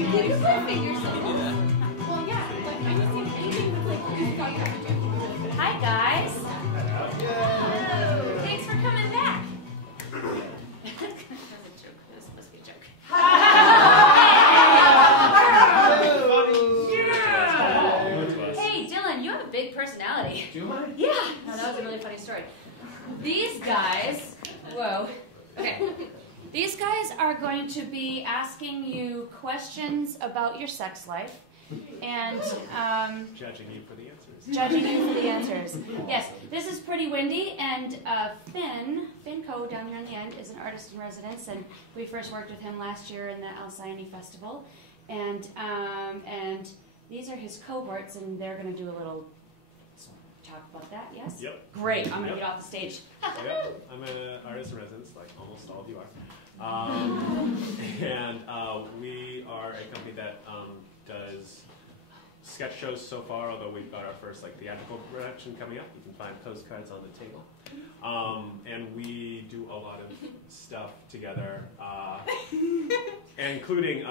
Hi, guys. Hello. Thanks for coming back. That's a joke. That's supposed to be a joke. Hey, Dylan, you have a big personality. Do I? Yeah. No, that was a really funny story. These guys, whoa. Okay. These guys are going to be asking you questions about your sex life and Judging you for the answers. judging you for the answers. Yes, this is pretty windy, and Finn Coe down here on the end is an artist in residence, and we first worked with him last year in the Alcyone Festival, and these are his cohorts, and they're going to do a little talk about that. Yes. Yep. Great. I'm going to get off the stage. Yep. I'm an artist in residence, like almost all of you are, and we are a company that does sketch shows so far, although we've got our first theatrical production coming up. You can find postcards on the table. And we do a lot of stuff together, including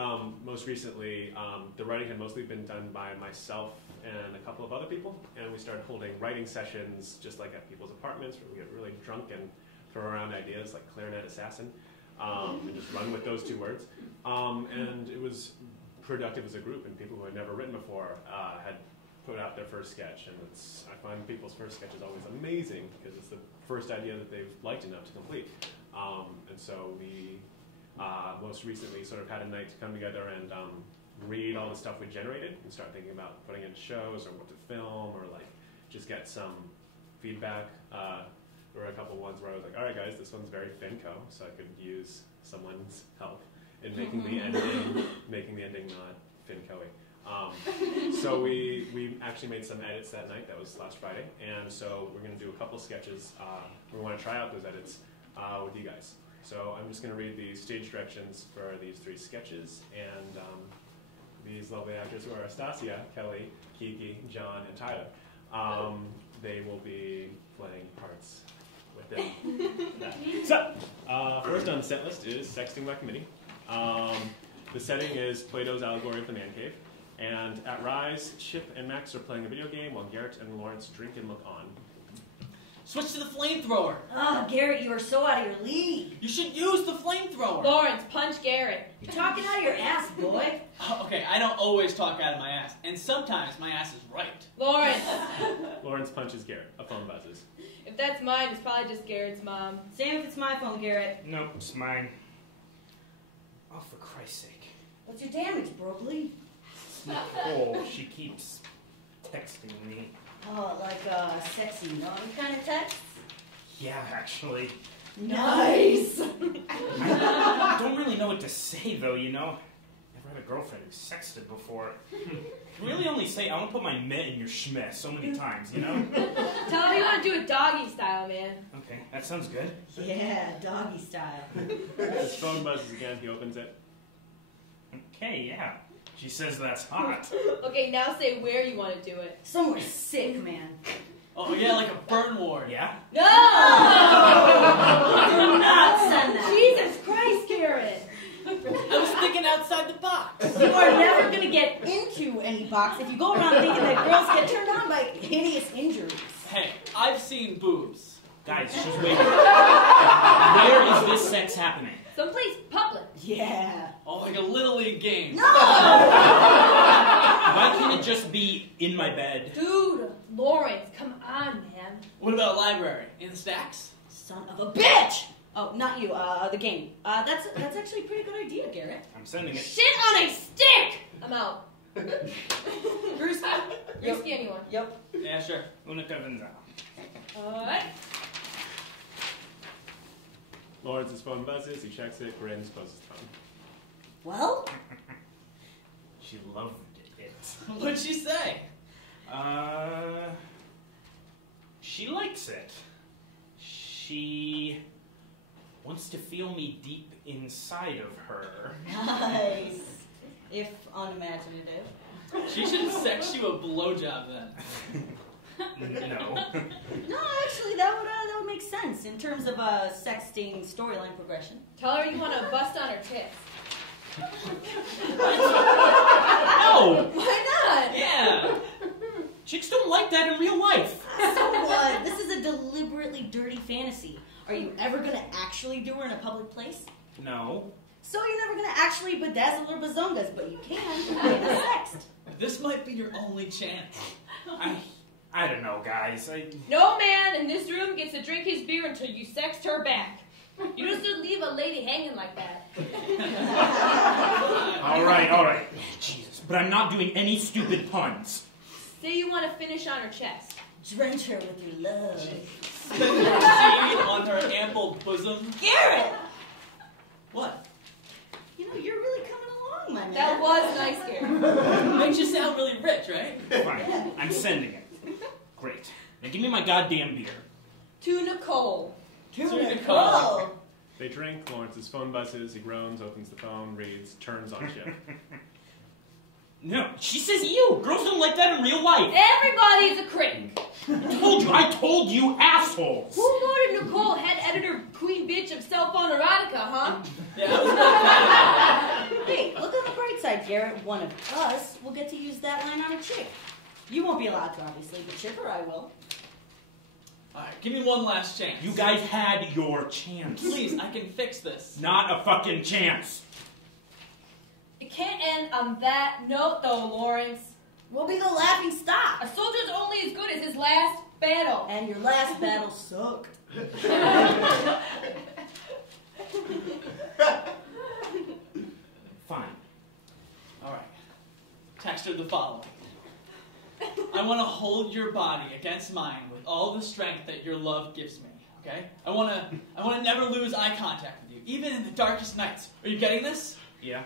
most recently, the writing had mostly been done by myself and a couple of other people, and we started holding writing sessions just like at people's apartments where we get really drunk and throw around ideas like clarinet assassin, and just run with those two words. And it was productive as a group, and people who had never written before had put out their first sketch, and I find people's first sketch is always amazing because it's the first idea that they've liked enough to complete. And so we most recently sort of had a night to come together and read all the stuff we generated and start thinking about putting into shows or what to film or just get some feedback. There were a couple ones where I was like, all right guys, this one's very Finco, so I could use someone's help in making the ending not Finco-y. So we actually made some edits that night. That was last Friday, and so we're going to do a couple sketches. We want to try out those edits with you guys. So I'm just going to read the stage directions for these 3 sketches, and these lovely actors who are Astasia, Kelly, Kiki, John, and Tyler. They will be playing parts with them. So first on the set list is Sexting by Committee. The setting is Plato's allegory of the man cave. And at Rise, Chip and Max are playing a video game while Garrett and Lawrence drink and look on. Switch to the flamethrower. Oh, Garrett, you are so out of your league. You should use the flamethrower. Lawrence, punch Garrett. You're talking out of your ass, boy. Okay, I don't always talk out of my ass, and sometimes my ass is right. Lawrence. Lawrence punches Garrett. A phone buzzes. If that's mine, it's probably just Garrett's mom. Same if it's my phone, Garrett. Nope, it's mine. Oh, for Christ's sake. What's your damage, Brooklyn? Oh, she keeps texting me. Oh, like sexy gnome kind of text? Yeah, actually. Nice! I don't really know what to say, though, you know? Never had a girlfriend who sexted before. Really only say, I want to put my mitt in your schmitt so many times, you know? Tell him you want to do it doggy style, man. Okay, that sounds good. Yeah, doggy style. His phone buzzes again. He opens it. Okay, yeah. She says that's hot. Okay, now say where you want to do it. Somewhere sick, man. Oh yeah, like a burn ward. Yeah? No! Do not send that. Jesus Christ, Garrett! I was thinking outside the box. You are never going to get into any box if you go around thinking that girls get turned on by hideous injuries. Hey, I've seen boobs. Guys, she's waiting. Where is this sex happening? Someplace public. Yeah. Oh, like a Little League game. No! Why can't it just be in my bed? Dude, Lawrence, come on, man. What about a library? In the stacks? Son of a bitch! Oh, not you, the game. That's actually a pretty good idea, Garrett. I'm sending it. Shit on a stick! I'm out. Risky anyone? Yep. Yeah, sure. Unica Venza. Alright. Lawrence's phone buzzes. He checks it. Grins, closes his phone. Well? She loved it. What'd she say? She likes it. She wants to feel me deep inside of her. Nice. If unimaginative. She should sex you a blowjob then. No. No, actually, that would make sense in terms of a sexting storyline progression. Tell her you want to bust on her tits. No! Why not? Yeah. Chicks don't like that in real life. So what? This is a deliberately dirty fantasy. Are you ever gonna actually do her in a public place? No. So you're never gonna actually bedazzle her bazongas, but you can in a sext. This might be your only chance. I don't know, guys. No man in this room gets to drink his beer until you sext her back. You just don't leave a lady hanging like that. All right. Jesus, but I'm not doing any stupid puns. Say you want to finish on her chest. Drench her with your love. Spend her seed on her ample bosom. Garrett! What? You know, you're really coming along, my man. That was nice, Gary. Makes you sound really rich, right? Fine, I'm sending it. Great. Now give me my goddamn beer. To Nicole. To Nicole. They drink, Lawrence's phone buzzes, he groans, opens the phone, reads, turns on shift. No, she says you. Girls don't like that in real life. Everybody's a critic. I told you, assholes. Who voted Nicole head editor queen bitch of cell phone erotica, huh? Yeah, I was Hey, look on the bright side, Garrett. One of us will get to use that line on a chick. You won't be allowed to, obviously, but Chipper I will. Alright, give me one last chance. You guys had your chance. Please, I can fix this. Not a fucking chance. It can't end on that note, though, Lawrence. We'll be the laughing stock. A soldier's only as good as his last battle. And your last battle sucked. Fine. Alright. Text her the following. I want to hold your body against mine with all the strength that your love gives me, okay? I want to never lose eye contact with you, even in the darkest nights. Are you getting this? Yeah.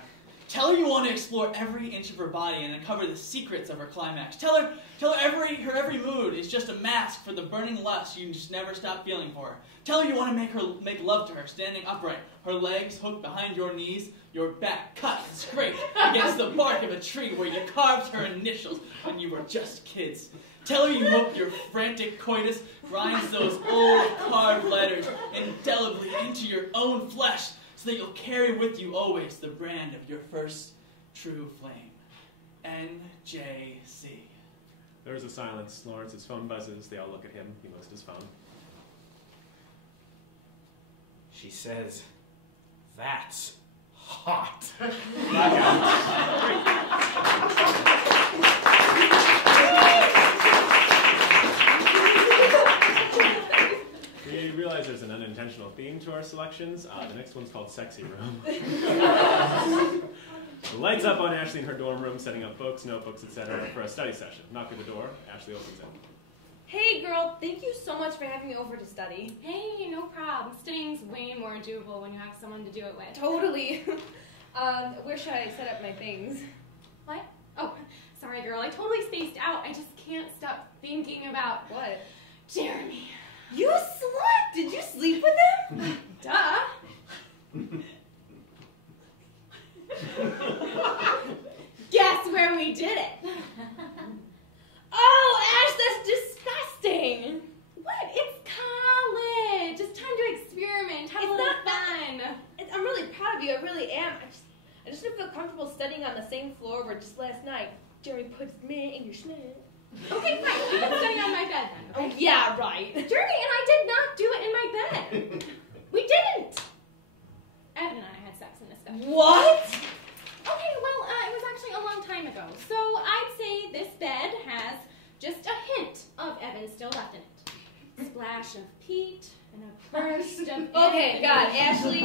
Tell her you want to explore every inch of her body and uncover the secrets of her climax. Tell her her every mood is just a mask for the burning lust you just never stop feeling for her. Tell her you want to make love to her standing upright, her legs hooked behind your knees, your back cut and scraped against the bark of a tree where you carved her initials when you were just kids. Tell her you hope your frantic coitus grinds those old carved letters indelibly into your own flesh, so that you'll carry with you always the brand of your first true flame. NJC. There is a silence. Lawrence's phone buzzes. They all look at him. He looks at his phone. She says, that's hot. We realize there's an unintentional theme to our selections. The next one's called Sexy Room. The lights up on Ashley in her dorm room, setting up books, notebooks, etc. for a study session. Knock at the door. Ashley opens it. Hey, girl, thank you so much for having me over to study. Hey, no problem. Studying's way more doable when you have someone to do it with. Totally. Where should I set up my things? What? Oh, sorry, girl. I totally spaced out. I just can't stop thinking about What? Jeremy. You slut! Did you sleep with him? Duh. Guess where we did it? Oh, Ash, that's disgusting. What? It's college. It's time to experiment. Have a It's little not fun. I'm really proud of you. I really am. I just don't feel comfortable studying on the same floor where just last night Jeremy put his man in your schmidt. Okay, fine. We can study on my bed then. Oh, Okay? yeah, right. Jeremy and I did not do it in my bed. We didn't. Evan and I had sex in this bed. What? Okay, well, it was actually a long time ago. So I'd say this bed has just a hint of Evan still left in it. Splash of peat and a burst of Okay, God, Ashley.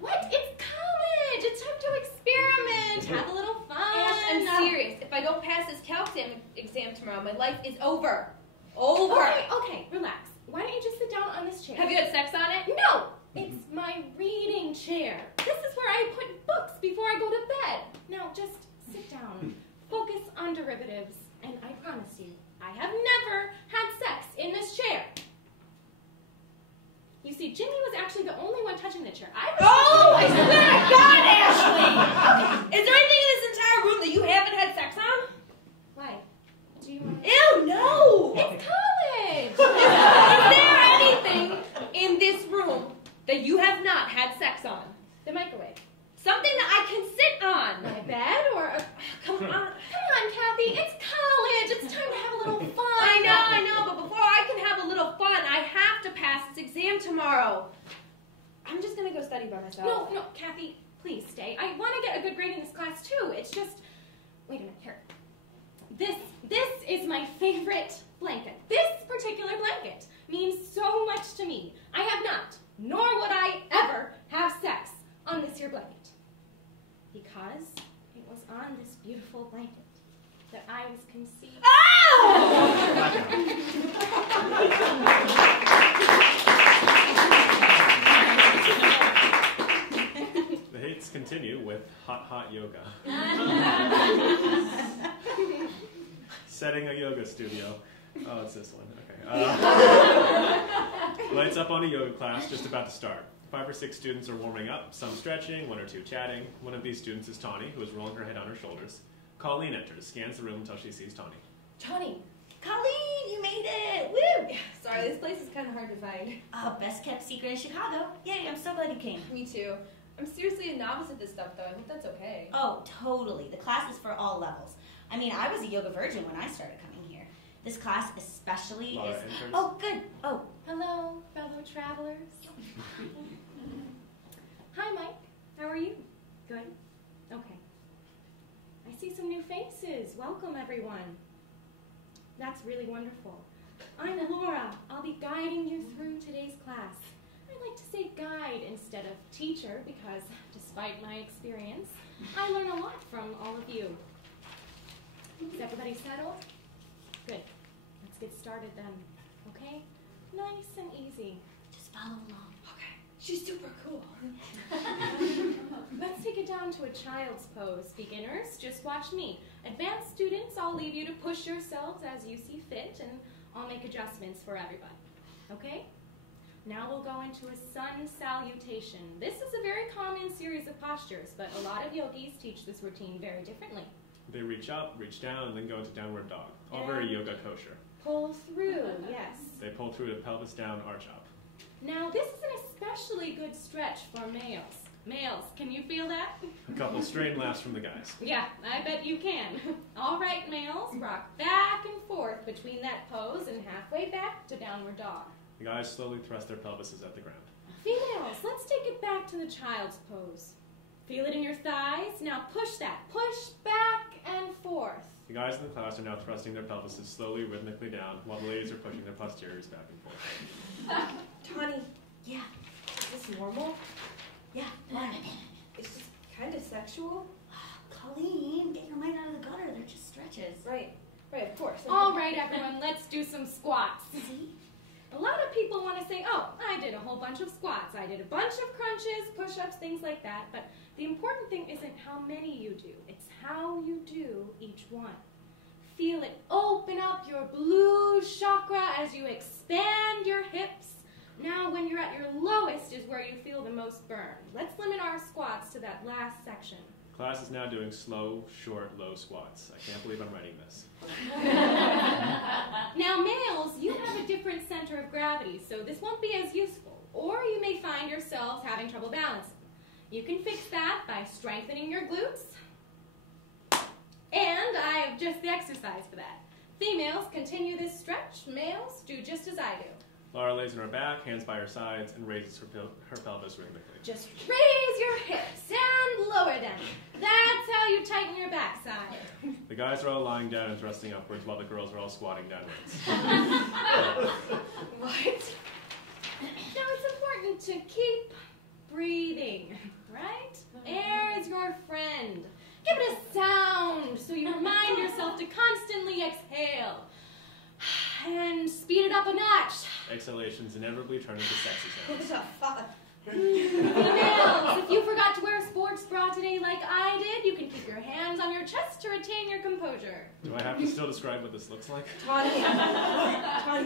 What? It's college. It's time to experiment. Have a little fun. Ash, I'm serious. If I don't pass this calc exam tomorrow, my life is over. Over. Okay, relax. Why don't you just sit down on this chair? Have you had sex on it? No! It's my reading chair. This is where I put books before I go to bed. Now, just sit down. Focus on derivatives. And I promise you, I have never had sex in this chair. You see, Jimmy was actually the only one touching the chair. Oh, I swear to God, Ashley! Is there anything in this entire room that you haven't had sex on? Why? Do you want to... Ew, no! It's college! Is there anything in this room that you have not had sex on? The microwave. Something that I can sit on. My bed or... No, no, Kathy, please stay. I want to get a good grade in this class too. It's just, wait a minute, here. This is my favorite blanket. This particular blanket means so much to me. I have not, nor would I ever have sex on this here blanket. Because it was on this beautiful blanket that I was conceived. The hates continue with hot yoga. Setting a yoga studio. Oh, it's this one. Okay. Lights up on a yoga class just about to start. 5 or 6 students are warming up, some stretching, 1 or 2 chatting. One of these students is Tawny, who is rolling her head on her shoulders. Colleen enters, scans the room until she sees Tawny. Tawny. Colleen, you made it! Woo! Sorry, this place is kind of hard to find. Best kept secret in Chicago. Yay, I'm so glad you came. Me too. I'm seriously a novice at this stuff, though. I hope that's okay. Oh, totally. The class is for all levels. I mean, I was a yoga virgin when I started coming here. This class especially Laura is... enters. Oh, good. Oh. Hello, fellow travelers. Hi, Mike. How are you? Good? Okay. I see some new faces. Welcome, everyone. That's really wonderful. I'm Laura. I'll be guiding you through today's class. I like to say guide instead of teacher because, despite my experience, I learn a lot from all of you. Is everybody settled? Good. Let's get started then. Okay? Nice and easy. Just follow along. Okay. She's super cool. Let's take it down to a child's pose. Beginners, just watch me. Advanced students, I'll leave you to push yourselves as you see fit, and I'll make adjustments for everybody. Okay? Now we'll go into a sun salutation. This is a very common series of postures, but a lot of yogis teach this routine very differently. They reach up, reach down, and then go into downward dog. All very yoga kosher. Pull through, yes. They pull through the pelvis down, arch up. Now, this is an especially good stretch for males. Males, can you feel that? A couple strained laughs from the guys. Yeah, I bet you can. All right, males, rock back and forth between that pose and halfway back to downward dog. The guys slowly thrust their pelvises at the ground. Females, let's take it back to the child's pose. Feel it in your thighs. Now push that. Push back and forth. The guys in the class are now thrusting their pelvises slowly, rhythmically down, while the ladies are pushing their posteriors back and forth. Tawny, Yeah. is this normal? Yeah. What? It's just kind of sexual. Colleen, get your mind out of the gutter. They're just stretches. Right, of course. All right, everyone, let's do some squats. See? A lot of people want to say, oh, I did a whole bunch of squats. I did a bunch of crunches, push-ups, things like that. But the important thing isn't how many you do. It's how you do each one. Feel it open up your blue chakra as you expand your hips. Now, when you're at your lowest is where you feel the most burn. Let's limit our squats to that last section. Class is now doing slow, short, low squats. I can't believe I'm writing this. Now, males, you have a different center of gravity, so this won't be as useful. Or you may find yourselves having trouble balancing. You can fix that by strengthening your glutes. And I have just the exercise for that. Females, continue this stretch. Males, do just as I do. Laura lays on her back, hands by her sides, and raises her pelvis rhythmically. Just raise your hips and lower them. That's how you tighten your backside. The guys are all lying down and thrusting upwards, while the girls are all squatting downwards. What? Now it's important to keep breathing, right? Air is your friend. Give it a sound so you remind yourself to constantly exhale. And speed it up a notch. Exhalations inevitably turn into sexy What sounds. the fuck? Females, if you forgot to wear a sports bra today like I did, you can keep your hands on your chest to retain your composure. Do I have to still describe what this looks like? Tawny,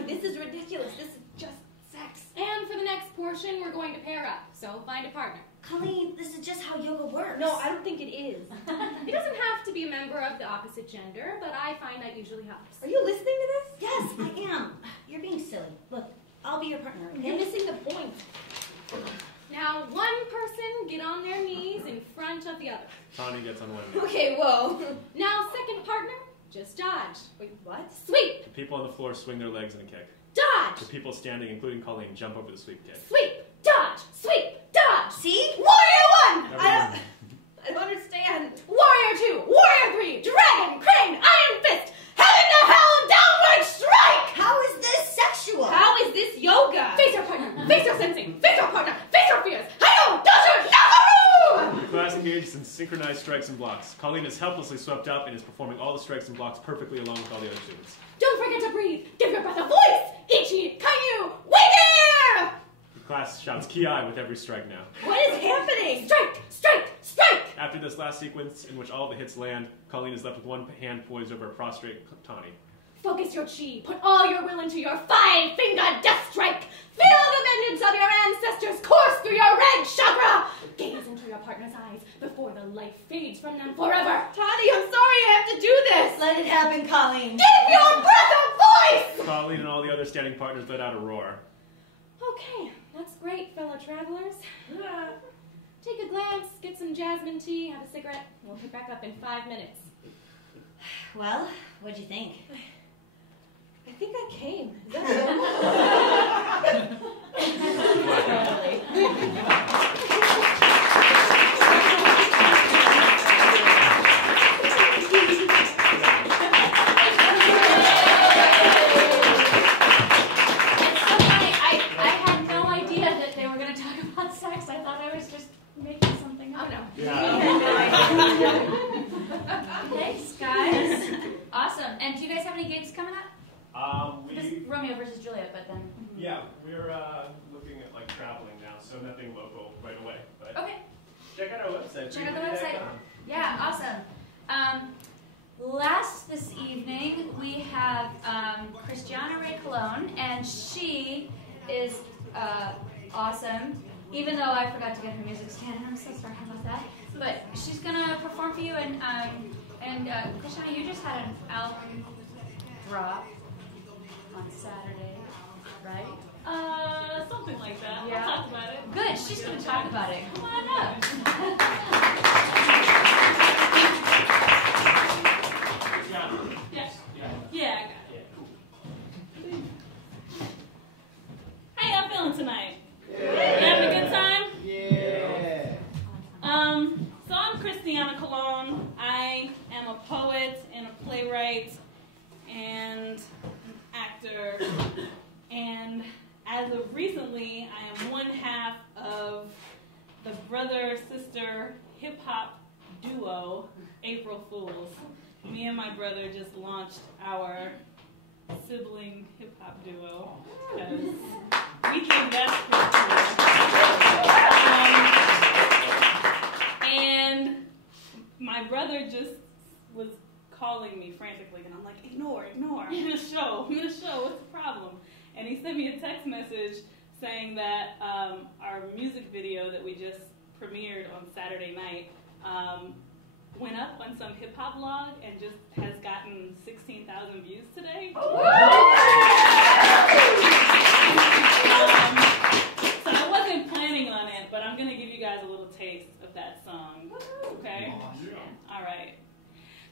this is ridiculous. This is just sex. And for the next portion, we're going to pair up, so find a partner. Colleen, this is just how yoga works. No, I don't think it is. It doesn't have to be a member of the opposite gender, but I find that usually helps. Are you listening to this? Yes, I am. You're being silly. Look, I'll be your partner. You're missing the point. Now, one person get on their knees in front of the other. Tawny gets on one knee. Okay, whoa. Now, second partner, just dodge. Wait, what? Sweep, The people on the floor swing their legs in a kick. dodge, The people standing, including Colleen, jump over the sweep kick. sweep, dodge, sweep, dodge. See? What? engages in synchronized strikes and blocks. Colleen is helplessly swept up and is performing all the strikes and blocks perfectly along with all the other students. Don't forget to breathe. Give your breath a voice. Ichi, Caillou, wait there! The class shouts ki with every strike now. What is happening? Strike, strike, strike! After this last sequence, in which all the hits land, Colleen is left with one hand poised over a prostrate Tawny. Focus your chi. Put all your will into your 5-finger death strike. Feel the vengeance of your ancestors course through your red chakra. Gaze into your partner's eyes before the life fades from them forever. Tani, I'm sorry I have to do this. Let it happen, Colleen. Give your breath a voice! Colleen and all the other standing partners let out a roar. Okay, that's great, fellow travelers. Take a glance, get some jasmine tea, have a cigarette. We'll pick back up in 5 minutes. Well, what'd you think? I think I came. Is that I had no idea that they were going to talk about sex. I thought I was just making something up. Oh, no. Thanks, guys. Awesome. And do you guys have any gigs coming up? This is We Romeo versus Juliet, but then... Yeah, we're looking at like traveling now, so nothing local right away. But Okay. check out our website. Check out the website. Yeah, awesome. This evening, we have Christiana Ray Colon, and she is awesome, even though I forgot to get her music stand, and I'm so sorry about that. But she's gonna perform for you, and Christiana, you just had an album drop on Saturday, right? Something like that. Yeah. We'll talk about it. Good, she's gonna talk about it. Come on up. Yes. Yeah, I got it. How y'all feeling tonight? You having a good time? Yeah. So I'm Christiana Colon. I am a poet and a playwright and an actor. And as of recently, I am one half of the brother-sister hip-hop duo, April Fools. Me and my brother just launched our sibling hip-hop duo because we think that's pretty cool. And my brother just was calling me frantically, and I'm like, ignore, I'm in a show, what's the problem? And he sent me a text message saying that our music video that we just premiered on Saturday night went up on some hip-hop blog and just has gotten 16,000 views today. So I wasn't planning on it, but I'm going to give you guys a little taste of that song. Okay? All right.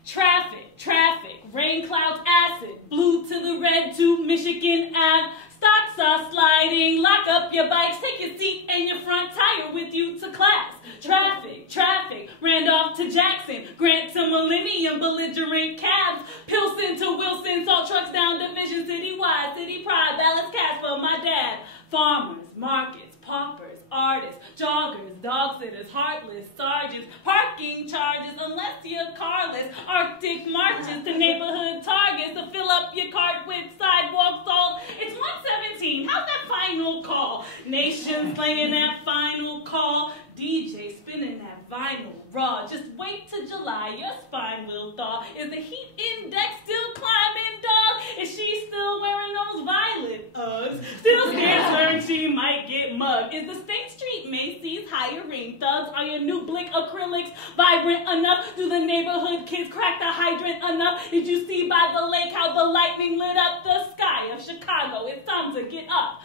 Traffic, rain clouds, acid, blue to the red to Michigan Ave. Stocks are sliding, lock up your bikes, take your seat and your front tire with you to class. Traffic, Randolph to Jackson, Grant to Millennium, belligerent cabs, Pilsen to Wilson, salt trucks down Division, citywide, city pride, ballast cast for my dad. Farmers, markets, paupers, artists, joggers, dog sitters, heartless, sergeants, parking charges unless you're carless, Arctic marches to neighborhood targets to fill up your cart with sidewalk salt. It's 1:17, how's that final call? Nations playing that final call, DJ spinning that vinyl raw. Just wait till July, your spine will thaw. Is the heat index still climbing, dog? Is she still wearing those violet Uggs? Still scared she might get mugged. Is the State Street Macy's hiring thugs? Are your new Blick acrylics vibrant enough? Do the neighborhood kids crack the hydrant enough? Did you see by the lake how the lightning lit up the sky of Chicago? It's time to get up.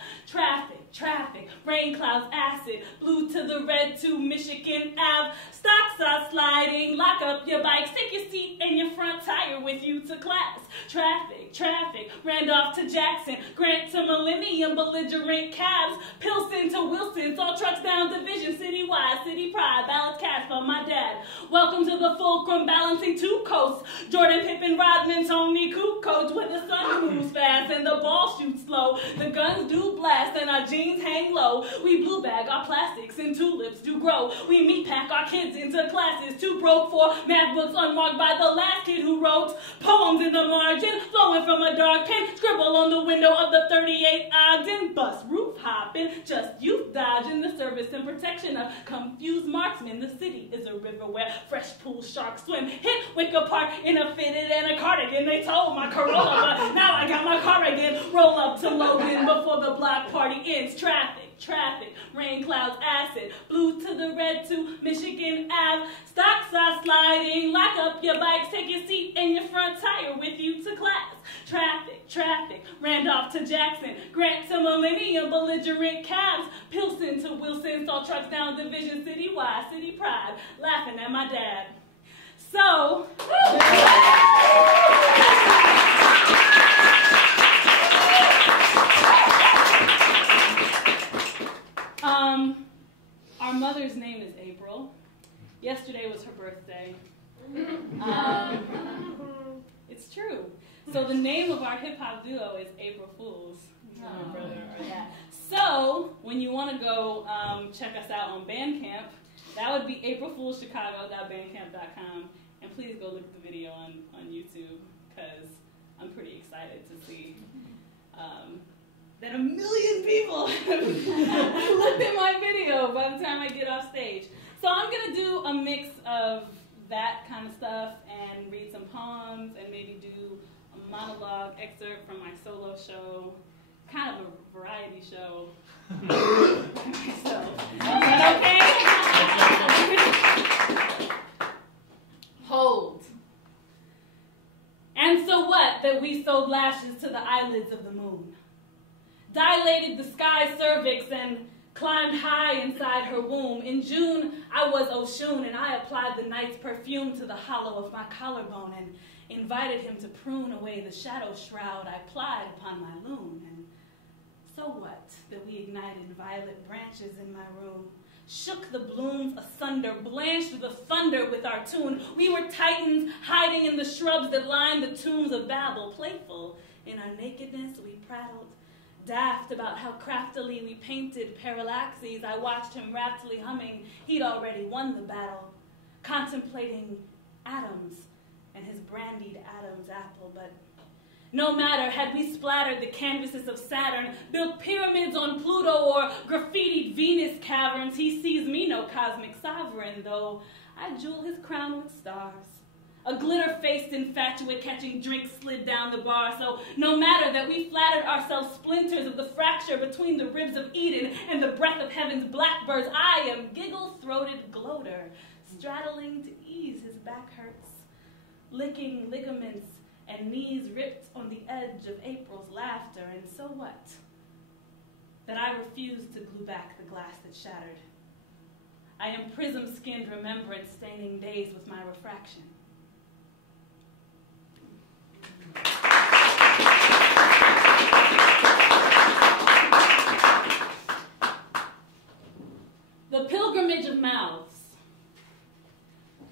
Traffic, rain clouds, acid, blue to the red to Michigan Ave. Stocks are sliding, lock up your bikes, take your seat and your front tire with you to class. Traffic, Randolph to Jackson, Grant to Millennium, belligerent cabs, Pilsen to Wilson, salt trucks down Division, citywide, city pride, ballot cast for my dad. Welcome to the fulcrum, balancing two coasts. Jordan, Pippen, Rodman, Tony, Kukoc, where the sun moves fast and the ball shoots slow. The guns do blast and our jeans hang low. We blue bag our plastics and tulips do grow. We meat pack our kids into classes. Too broke for math books unmarked by the last kid who wrote poems in the margin, flowing from a dark pen. Scribble on the window of the 38 Ogden. Bus roof hopping, just youth dodging the service and protection of confused marksmen. The city is a river where fresh pool sharks swim. Hit Wicker Park in a fitted and a cardigan. They told my Corolla, but now I got my car again. Roll up to Logan before the block party ends. Traffic, rain clouds, acid, blue to the red to Michigan Ave. Stocks are sliding, lock up your bikes, take your seat and your front tire with you to class. Traffic, Randolph to Jackson, Grant to Millennium, belligerent cabs, Pilsen to Wilson, saw trucks down Division Citywide, City Pride, laughing at my dad. So, our mother's name is April. Yesterday was her birthday. It's true. So the name of our hip-hop duo is April Fools. So when you want to go check us out on Bandcamp, that would be aprilfoolschicago.bandcamp.com. And please go look at the video on YouTube, because I'm pretty excited to see that 1 million people looked at my video by the time I get off stage. So I'm going to do a mix of that kind of stuff and read some poems and maybe do a monologue excerpt from my solo show, kind of a variety show. So, is that okay? Hold. And so what that we sewed lashes to the eyelids of the moon? Dilated the sky cervix and climbed high inside her womb. In June, I was Oshun, and I applied the night's perfume to the hollow of my collarbone and invited him to prune away the shadow shroud I plied upon my loom. And so what that we ignited violet branches in my room, shook the blooms asunder, blanched the thunder with our tune. We were titans hiding in the shrubs that lined the tombs of Babel. Playful in our nakedness, we prattled, daft about how craftily we painted parallaxes. I watched him raptly humming. He'd already won the battle, contemplating atoms and his brandied Adam's apple. But no matter, had we splattered the canvases of Saturn, built pyramids on Pluto, or graffitied Venus caverns, he sees me no cosmic sovereign, though I jewel his crown with stars. A glitter-faced infatuate catching drinks slid down the bar. So no matter that we flattered ourselves splinters of the fracture between the ribs of Eden and the breath of heaven's blackbirds, I am giggle-throated gloater, straddling to ease his back hurts, licking ligaments and knees ripped on the edge of April's laughter. And so what? That I refuse to glue back the glass that shattered. I am prism-skinned remembrance staining days with my refraction. The pilgrimage of mouths.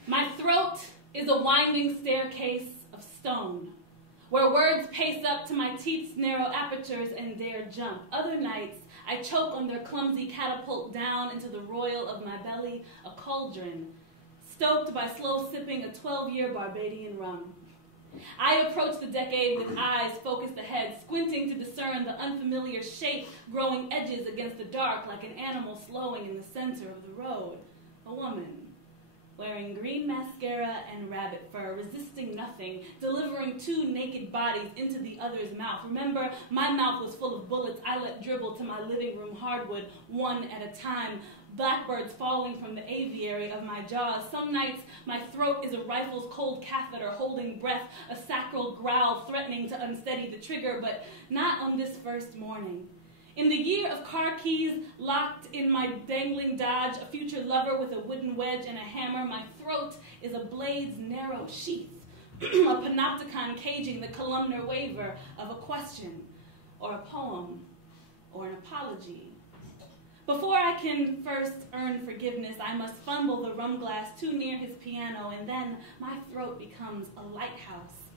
My throat is a winding staircase of stone, where words pace up to my teeth's narrow apertures and dare jump. Other nights, I choke on their clumsy catapult down into the royal of my belly, a cauldron, stoked by slow sipping a 12-year Barbadian rum. I approach the decade with eyes focused ahead, squinting to discern the unfamiliar shape growing edges against the dark like an animal slowing in the center of the road. A woman, wearing green mascara and rabbit fur, resisting nothing, delivering two naked bodies into the other's mouth. Remember, my mouth was full of bullets I let dribble to my living room hardwood, one at a time, blackbirds falling from the aviary of my jaws. Some nights, my throat is a rifle's cold catheter, holding breath, a sacral growl threatening to unsteady the trigger, but not on this first morning. In the year of car keys locked in my dangling Dodge, a future lover with a wooden wedge and a hammer, my throat is a blade's narrow sheath, a panopticon caging the columnar waver of a question, or a poem, or an apology. Before I can first earn forgiveness, I must fumble the rum glass too near his piano, and then my throat becomes a lighthouse.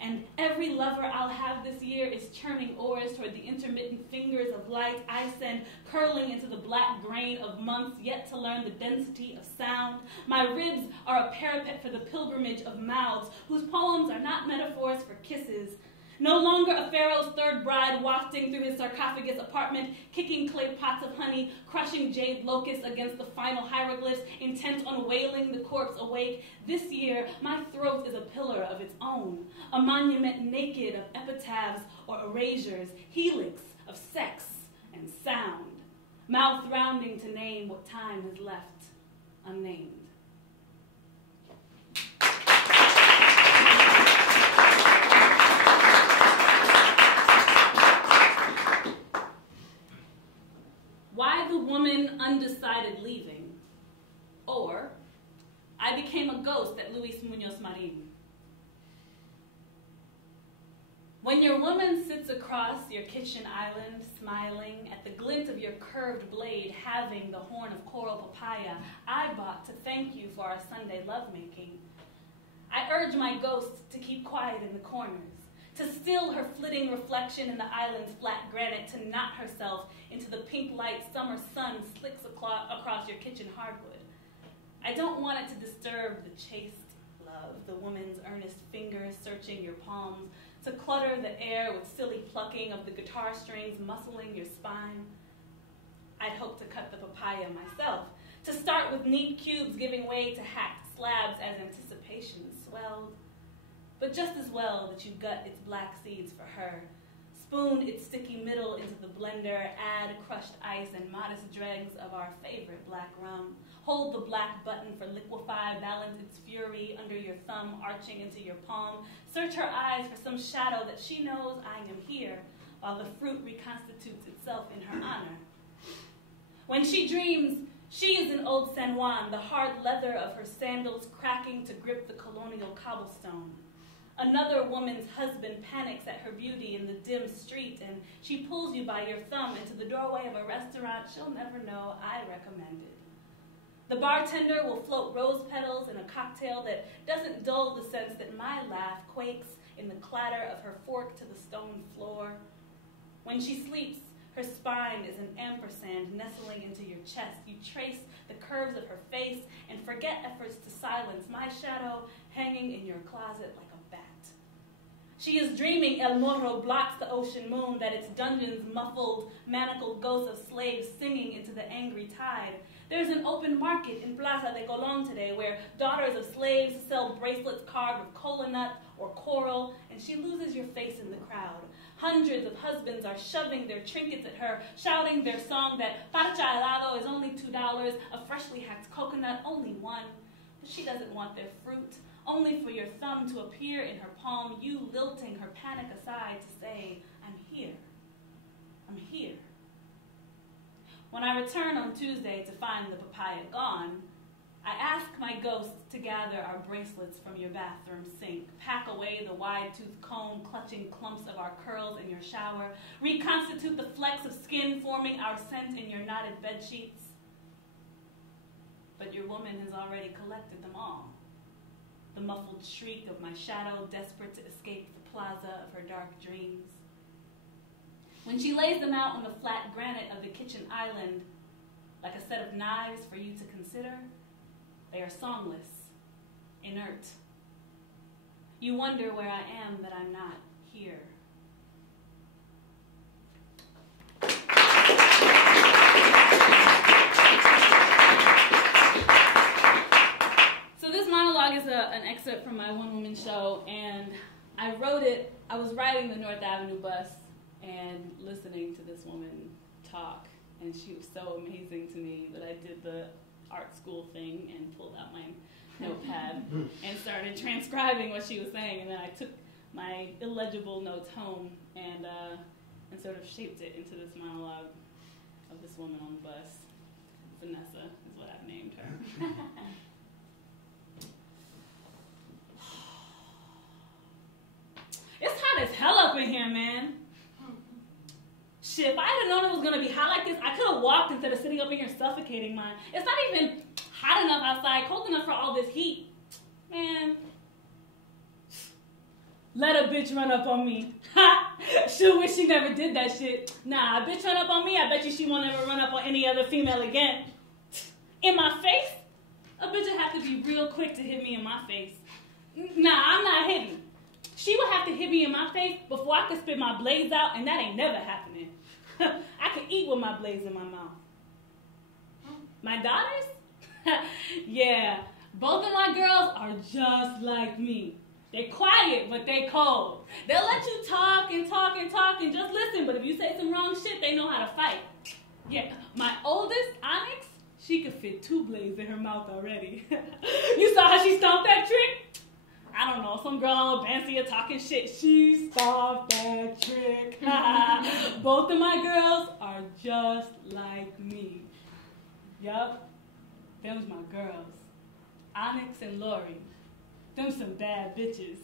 And every lover I'll have this year is churning oars toward the intermittent fingers of light I send curling into the black grain of months yet to learn the density of sound. My ribs are a parapet for the pilgrimage of mouths, whose poems are not metaphors for kisses. No longer a pharaoh's third bride wafting through his sarcophagus apartment, kicking clay pots of honey, crushing jade locusts against the final hieroglyphs, intent on wailing the corpse awake. This year, my throat is a pillar of its own, a monument naked of epitaphs or erasures, helix of sex and sound, mouth rounding to name what time has left unnamed. Why the woman undecided leaving? Or, I became a ghost at Luis Munoz Marin. When your woman sits across your kitchen island, smiling at the glint of your curved blade having the horn of coral papaya I bought to thank you for our Sunday lovemaking, I urge my ghost to keep quiet in the corners, to still her flitting reflection in the island's flat granite, to knot herself into the pink light summer sun slicks across your kitchen hardwood. I don't want it to disturb the chaste love, the woman's earnest fingers searching your palms, to clutter the air with silly plucking of the guitar strings muscling your spine. I'd hoped to cut the papaya myself, to start with neat cubes giving way to hacked slabs as anticipation swelled. But just as well that you gut its black seeds for her, spoon its sticky middle into the blender, add crushed ice and modest dregs of our favorite black rum. Hold the black button for liquefy, balance its fury under your thumb arching into your palm. Search her eyes for some shadow that she knows I am here, while the fruit reconstitutes itself in her honor. When she dreams, she is in old San Juan, the hard leather of her sandals cracking to grip the colonial cobblestone. Another woman's husband panics at her beauty in the dim street, and she pulls you by your thumb into the doorway of a restaurant she'll never know I recommended. The bartender will float rose petals in a cocktail that doesn't dull the sense that my laugh quakes in the clatter of her fork to the stone floor. When she sleeps, her spine is an ampersand nestling into your chest. You trace the curves of her face and forget efforts to silence my shadow hanging in your closet like a bat. She is dreaming El Morro blocks the ocean moon, that its dungeons muffled, manacled ghosts of slaves singing into the angry tide. There's an open market in Plaza de Colón today where daughters of slaves sell bracelets carved of cola nut or coral, and she loses your face in the crowd. Hundreds of husbands are shoving their trinkets at her, shouting their song that parcha helado is only $2, a freshly hacked coconut only $1. But she doesn't want their fruit, only for your thumb to appear in her palm, you lilting her panic aside to say, I'm here. I'm here. When I return on Tuesday to find the papaya gone, I ask my ghost to gather our bracelets from your bathroom sink, pack away the wide-toothed comb clutching clumps of our curls in your shower, reconstitute the flecks of skin forming our scent in your knotted bedsheets. But your woman has already collected them all. The muffled shriek of my shadow, desperate to escape the plaza of her dark dreams. When she lays them out on the flat granite of the kitchen island, like a set of knives for you to consider, they are songless, inert. You wonder where I am that I'm not here. So this monologue is an excerpt from my one-woman show, and I wrote it, I was riding the North Avenue bus and listening to this woman talk, and she was so amazing to me that I did the art school thing and pulled out my notepad and started transcribing what she was saying, and then I took my illegible notes home and sort of shaped it into this monologue of this woman on the bus. Vanessa is what I've named her. It's hot as hell up in here, man. Shit, if I had known it was gonna be hot like this, I could have walked instead of sitting up in here suffocating mine. It's not even hot enough outside, cold enough for all this heat. Man. Let a bitch run up on me. Ha! She'll wish she never did that shit. Nah, a bitch run up on me, I bet you she won't ever run up on any other female again. In my face? A bitch would have to be real quick to hit me in my face. Nah, I'm not hitting. She would have to hit me in my face before I could spit my blades out, and that ain't never happening. I could eat with my blades in my mouth. My daughters? Yeah, both of my girls are just like me. They're quiet, but they cold. They'll let you talk and talk and talk and just listen, but if you say some wrong shit, they know how to fight. Yeah, my oldest, Onyx, she could fit 2 blades in her mouth already. You saw how she stomped that trick? I don't know, some girl on Bansia talking shit. She stomped that trick. Both of my girls are just like me. Yup, them's my girls. Onyx and Lori. Them some bad bitches.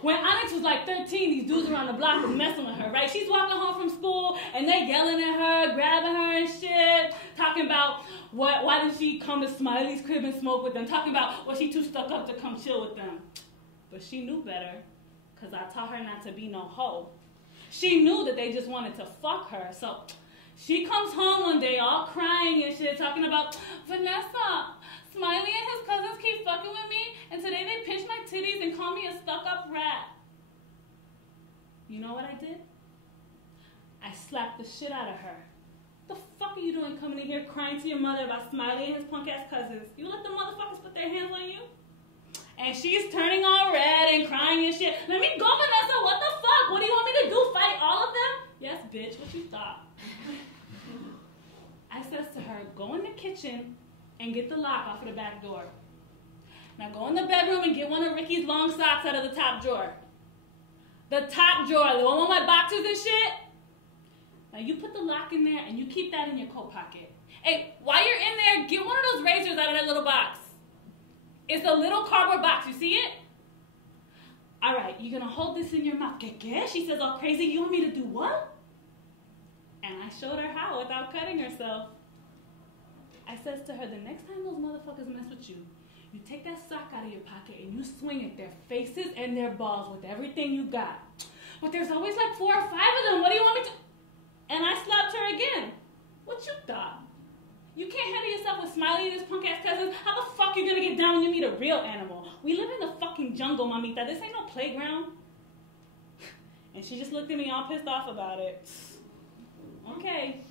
When Onyx was like 13, these dudes around the block was messing with her, right? She's walking home from school, and they yelling at her, grabbing her and shit, talking about why didn't she come to Smiley's crib and smoke with them, talking about was she too stuck up to come chill with them. But she knew better, because I taught her not to be no hoe. She knew that they just wanted to fuck her, so she comes home one day all crying and shit, talking about, Vanessa, Smiley and his cousins keep fucking with me, and today they pinched my titties and called me a stuck-up rat. You know what I did? I slapped the shit out of her. The fuck are you doing coming in here crying to your mother about Smiley and his punk-ass cousins? You let the motherfuckers put their hands on you? And she's turning all red and crying and shit. Let me go, Vanessa, what the fuck? What do you want me to do, fight all of them? Yes, bitch, what you thought? I says to her, go in the kitchen and get the lock off of the back door. Now go in the bedroom and get one of Ricky's long socks out of the top drawer. The top drawer, the one with my boxers and shit. Now you put the lock in there and you keep that in your coat pocket. Hey, while you're in there, get one of those razors out of that little box. It's a little cardboard box, you see it? All right, you're gonna hold this in your mouth. ¿Qué? She says all crazy, you want me to do what? And I showed her how without cutting herself. I says to her, the next time those motherfuckers mess with you, you take that sock out of your pocket and you swing at their faces and their balls with everything you got. But there's always like 4 or 5 of them. What do you want me to? And I slapped her again. What you thought? You can't handle yourself with Smiley and his punk-ass cousins. How the fuck you gonna get down when you meet a real animal? We live in the fucking jungle, mamita. This ain't no playground. And she just looked at me all pissed off about it. Okay.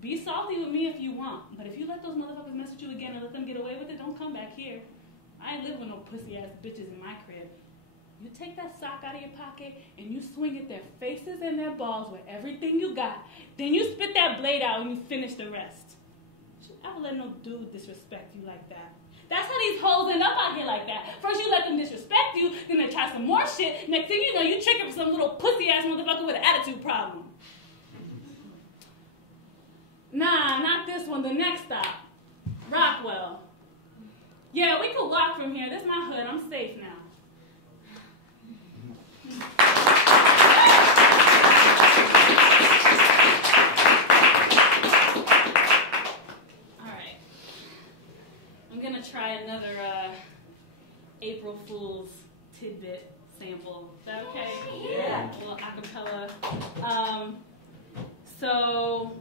Be salty with me if you want, but if you let those motherfuckers mess with you again and let them get away with it, don't come back here. I ain't living with no pussy-ass bitches in my crib. You take that sock out of your pocket and you swing at their faces and their balls with everything you got. Then you spit that blade out and you finish the rest. I would let no dude disrespect you like that. That's how these hoes end up out here like that. First you let them disrespect you, then they try some more shit. Next thing you know, you trigger for some little pussy-ass motherfucker with an attitude problem. Nah, not this one, the next stop. Rockwell. Yeah, we could walk from here. This is my hood. I'm safe now. Alright. I'm gonna try another April Fool's tidbit sample. Is that okay? Yeah. A little acapella. So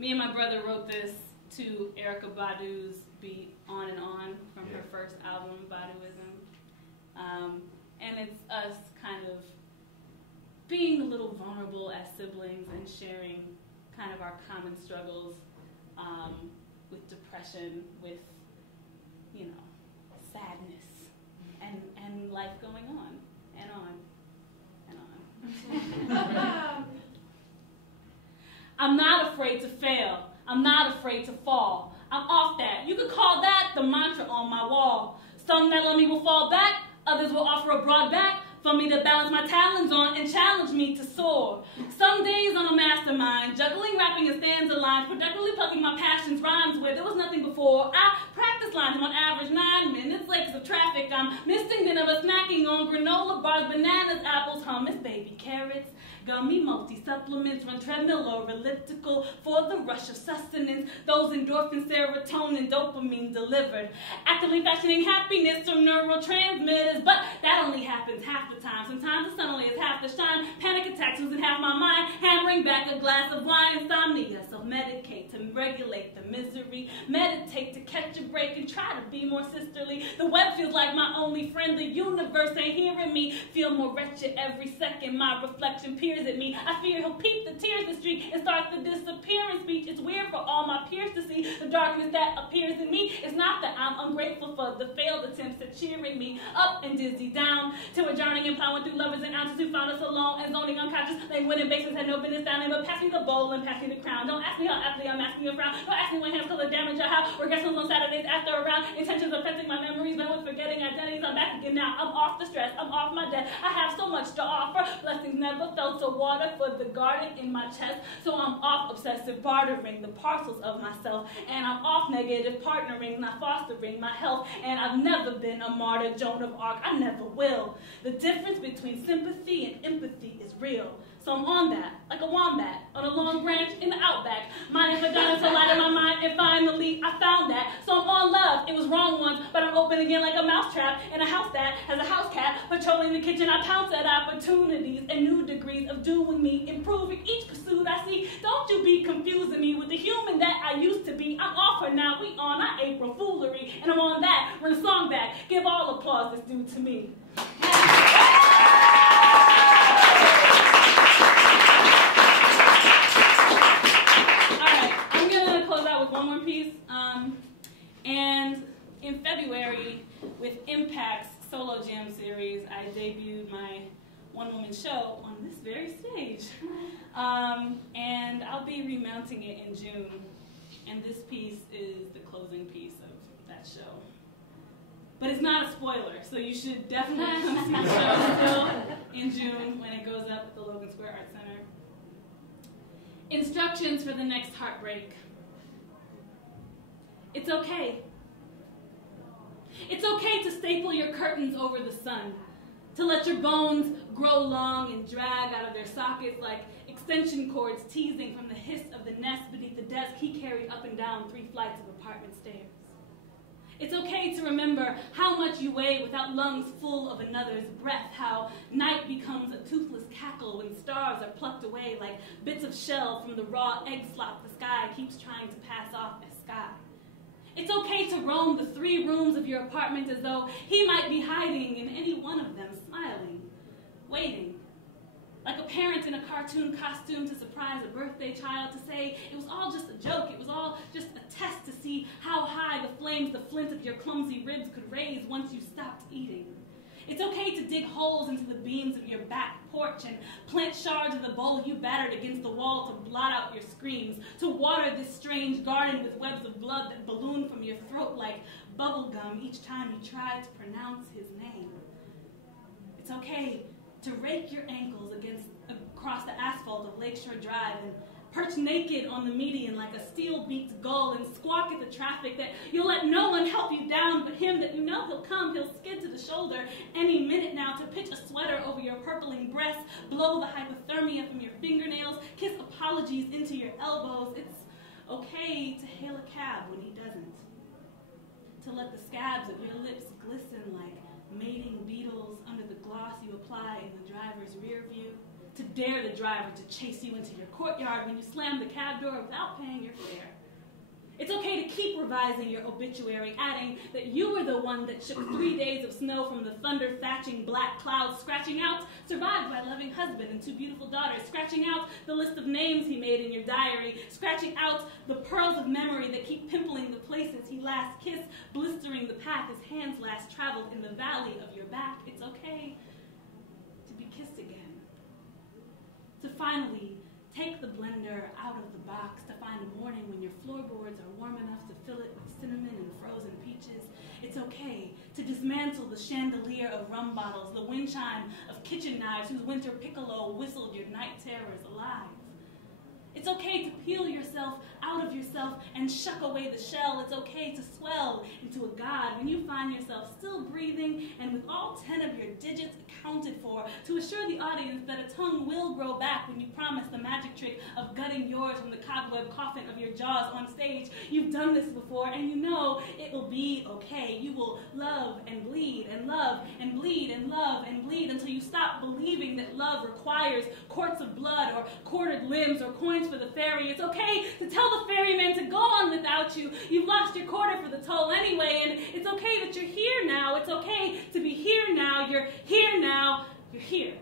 me and my brother wrote this to Erykah Badu's beat On and On from her first album, Baduism. And it's us kind of being a little vulnerable as siblings and sharing kind of our common struggles with depression, with, you know, sadness, and life going on and on and on. I'm not afraid to fail. I'm not afraid to fall. I'm off that. You could call that the mantra on my wall. Some that love me will fall back. Others will offer a broad back for me to balance my talons on and challenge me to soar. Some days I'm a mastermind, juggling, rapping, and stanza lines, productively plucking my passions, rhymes where there was nothing before. I practice lines on average 9 minutes, lakes of traffic. I'm misting dinner, but snacking on granola bars, bananas, apples, hummus, baby carrots. gummy, multi-supplements, run treadmill or elliptical for the rush of sustenance. Those endorphins, serotonin, dopamine delivered. Actively fashioning happiness from neurotransmitters, but that only happens half the time. Sometimes the sun only has half the shine. Panic attacks losing half my mind. Hammering back a glass of wine. Insomnia, self-medicate to regulate the misery. Meditate to catch a break and try to be more sisterly. The web feels like my only friend. The universe ain't hearing me. Feel more wretched every second. My reflection peers at me. I fear he'll peep the tears the streak and start the disappearance speech. It's weird for all my peers to see the darkness that appears in me. It's not that I'm ungrateful for the failed attempts at cheering me up and dizzy down to a journey and plowing through lovers and ounces who found us alone and zoning unconscious. Like winning bases had no business down there, but pass me the bowl and pass me the crown. Don't ask me how aptly I'm asking you frown. Don't ask me when hands color damage or how. Regressions on Saturdays after a round. Intentions of fencing my memories, but with forgetting identities. I'm back again now. I'm off the stress. I'm off my debt. I have so much to offer. Blessings never felt so water for the garden in my chest. So I'm off obsessive bartering the parcels of myself. And I'm off negative partnering, not fostering my health. And I've never been a martyr, Joan of Arc. I never will. The difference between sympathy and empathy is real. So I'm on that, like a wombat, on a long branch in the outback. Mine has begun to light in my mind, and finally I found that. So I'm on love. It was wrong once, but I'm open again like a mousetrap in a house that has a house cat patrolling the kitchen. I pounce at opportunities and new degrees of doing me, improving each pursuit I see. Don't you be confusing me with the human that I used to be. I'm off her now. We on our April foolery, and I'm on that. Run the song back. Give all applause that's due to me. One more piece, and in February, with Impact's Solo Jam series, I debuted my one-woman show on this very stage, and I'll be remounting it in June, and this piece is the closing piece of that show. But it's not a spoiler, so you should definitely come see the show still in June when it goes up at the Logan Square Art Center. Instructions for the next heartbreak. It's okay. It's okay to staple your curtains over the sun, to let your bones grow long and drag out of their sockets like extension cords teasing from the hiss of the nest beneath the desk he carried up and down 3 flights of apartment stairs. It's okay to remember how much you weigh without lungs full of another's breath, how night becomes a toothless cackle when stars are plucked away like bits of shell from the raw egg slop the sky keeps trying to pass off as sky. It's okay to roam the 3 rooms of your apartment as though he might be hiding in any one of them, smiling, waiting. Like a parent in a cartoon costume to surprise a birthday child, to say it was all just a joke, it was all just a test to see how high the flames the flint of your clumsy ribs could raise once you stopped eating. It's okay to dig holes into the beams of your back porch and plant shards of the bowl you battered against the wall to blot out your screams, to water this strange garden with webs of blood that balloon from your throat like bubble gum each time you try to pronounce his name. It's okay to rake your ankles across the asphalt of Lakeshore Drive and perch naked on the median like a steel-beaked gull and squawk at the traffic that you'll let no one help you down but him, that you know he'll come, he'll skid to the shoulder any minute now to pitch a sweater over your purpling breasts, blow the hypothermia from your fingernails, kiss apologies into your elbows. It's okay to hail a cab when he doesn't, to let the scabs of your lips glisten like mating beetles under the gloss you apply in the driver's rear view, to dare the driver to chase you into your courtyard when you slam the cab door without paying your fare. It's okay to keep revising your obituary, adding that you were the one that shook 3 days of snow from the thunder-thatching black clouds, scratching out, survived by a loving husband and 2 beautiful daughters, scratching out the list of names he made in your diary, scratching out the pearls of memory that keep pimpling the places he last kissed, blistering the path his hands last traveled in the valley of your back. It's okay to be kissed again. To finally take the blender out of the box, to find a morning when your floorboards are warm enough to fill it with cinnamon and frozen peaches. It's okay to dismantle the chandelier of rum bottles, the wind chime of kitchen knives whose winter piccolo whistled your night terrors alive. It's okay to peel yourself out of yourself and shuck away the shell. It's okay to swell into a god when you find yourself still breathing and with all 10 of your digits accounted for, to assure the audience that a tongue will grow back when you promise the magic trick of gutting yours from the cobweb coffin of your jaws on stage. You've done this before, and you know it will be okay. You will love and bleed and love and bleed and love and bleed until you stop believing that love requires quarts of blood or quartered limbs or coins for the ferry. It's okay to tell the ferryman to go on without you. You've lost your quarter for the toll anyway, and it's okay that you're here now. It's okay to be here now. You're here now. You're here.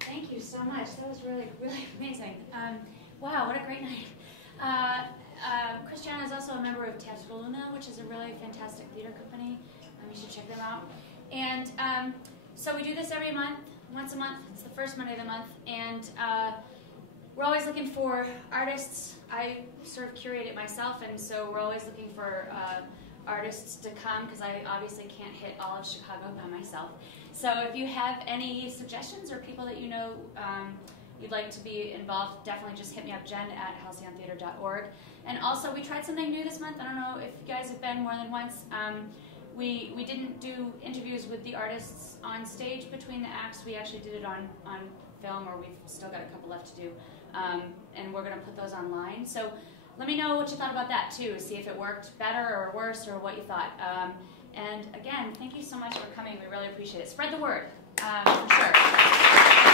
Thank you so much. That was really, really amazing. Wow, what a great night. Christiana is also a member of Teatro Luna, which is a really fantastic theater company. You should check them out. And so we do this every month, once a month. It's the first Monday of the month. And we're always looking for artists. I sort of curate it myself, and so we're always looking for artists to come, because I obviously can't hit all of Chicago by myself. So if you have any suggestions or people that you know you'd like to be involved, definitely just hit me up, jen@halcyontheater.org. And also, we tried something new this month. I don't know if you guys have been more than once. We didn't do interviews with the artists on stage between the acts. We actually did it on film, or we've still got a couple left to do. And we're going to put those online. So let me know what you thought about that, too. See if it worked better or worse, or what you thought. And again, thank you so much for coming. We really appreciate it. Spread the word, for sure.